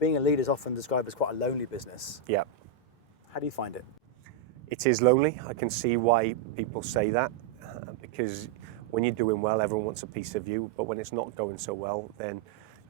Being a leader is often described as quite a lonely business. Yeah. How do you find it? It is lonely. I can see why people say that, because when you're doing well, everyone wants a piece of you. But when it's not going so well, then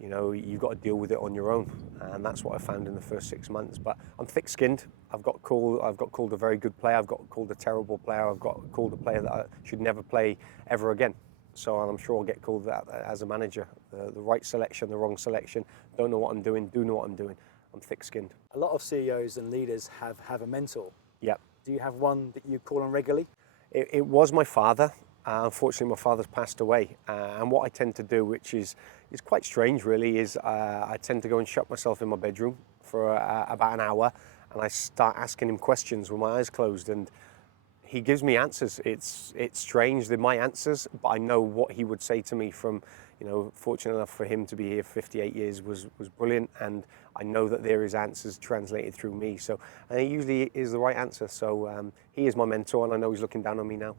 you've got to deal with it on your own, and that's what I found in the first 6 months. But I'm thick-skinned. I've got called a very good player. I've got called a terrible player. I've got called a player that I should never play ever again. So I'm sure I'll get called that as a manager. The right selection, the wrong selection. Don't know what I'm doing. Do know what I'm doing. I'm thick-skinned. A lot of CEOs and leaders have a mentor. Yeah. Do you have one that you call on regularly? It was my father. Unfortunately, my father's passed away. And what I tend to do, which is quite strange really, is I tend to go and shut myself in my bedroom for about an hour, and I start asking him questions with my eyes closed, and he gives me answers. It's strange, they're my answers, but I know what he would say to me from, fortunate enough for him to be here 58 years was brilliant, and I know that there is answers translated through me. So, and he usually is the right answer. So he is my mentor, and I know he's looking down on me now.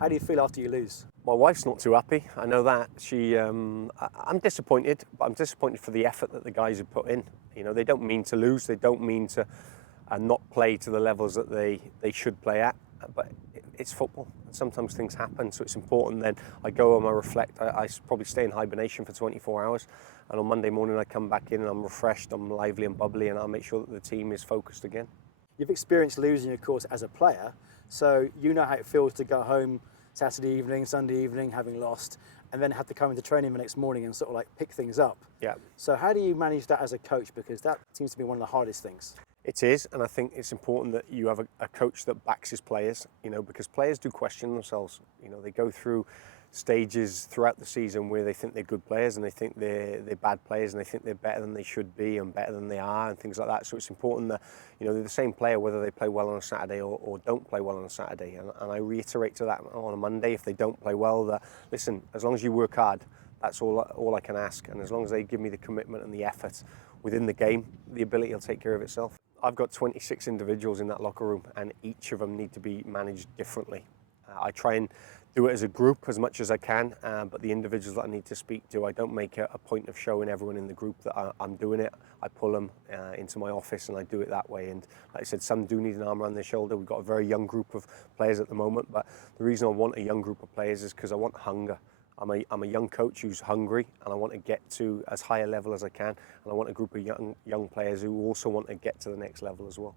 How do you feel after you lose? My wife's not too happy. I know that. I'm disappointed, but I'm disappointed for the effort that the guys have put in. They don't mean to lose. They don't mean to not play to the levels that they should play at. But it's football. Sometimes things happen, so it's important. Then I go home, I reflect. I probably stay in hibernation for 24 hours. And on Monday morning, I come back in and I'm refreshed, I'm lively and bubbly, and I'll make sure that the team is focused again. You've experienced losing, of course, as a player, so you know how it feels to go home Saturday evening, Sunday evening, having lost, and then have to come into training the next morning and sort of like pick things up. Yeah. So how do you manage that as a coach? Because that seems to be one of the hardest things. It is, and I think it's important that you have a coach that backs his players, because players do question themselves. They go through stages throughout the season where they think they're good players and they think they're bad players and they think they're better than they should be and better than they are and things like that. So it's important that, they're the same player whether they play well on a Saturday or don't play well on a Saturday. And I reiterate to that on a Monday, if they don't play well, that, listen, as long as you work hard, that's all I can ask. And as long as they give me the commitment and the effort within the game, the ability will take care of itself. I've got 26 individuals in that locker room, and each of them need to be managed differently. I try and do it as a group as much as I can, but the individuals that I need to speak to, I don't make a point of showing everyone in the group that I'm doing it. I pull them into my office and I do it that way. And like I said, some do need an arm around their shoulder. We've got a very young group of players at the moment, but the reason I want a young group of players is because I want hunger. I'm a young coach who's hungry, and I want to get to as high a level as I can, and I want a group of young players who also want to get to the next level as well.